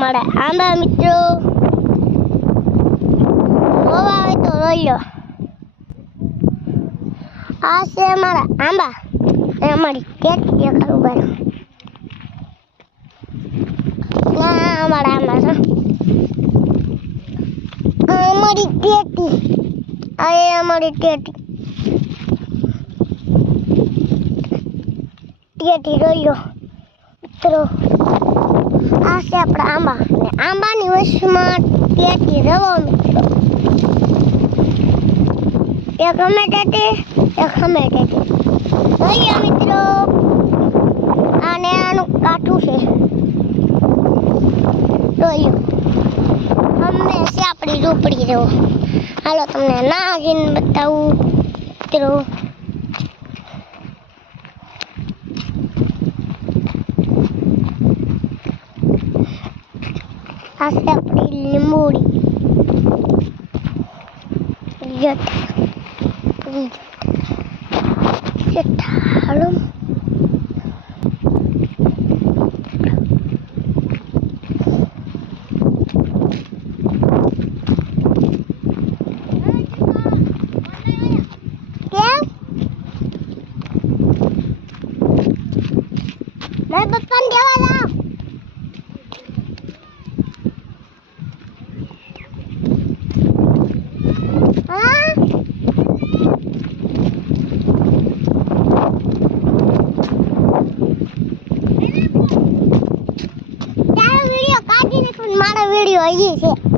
મારા આંબા મિત્રો જોવા આવે તો રોયો આ છે મારા આંબા અને અમારી કેટી ખબર ના અમારા આંબા છે અમારી કેટી આ અમારી કેટી રોયો મિત્રો આ છે આપણા આંબા અને આંબાની વશમાં કેટી રવો મિત્રો એક અમે ટેટી જોઈએ મિત્રો આને આનું કાઠું છે જોયું અમે છે આપણી ઝૂંપડી જેવો હાલો તમને નાગીને બતાવું મિત્રો આ છે આપણી લીંબુડી હાલો मैं बचपन देवा जाओ हाँ तारा वीडियो काटी ने मारा वीडियो आई है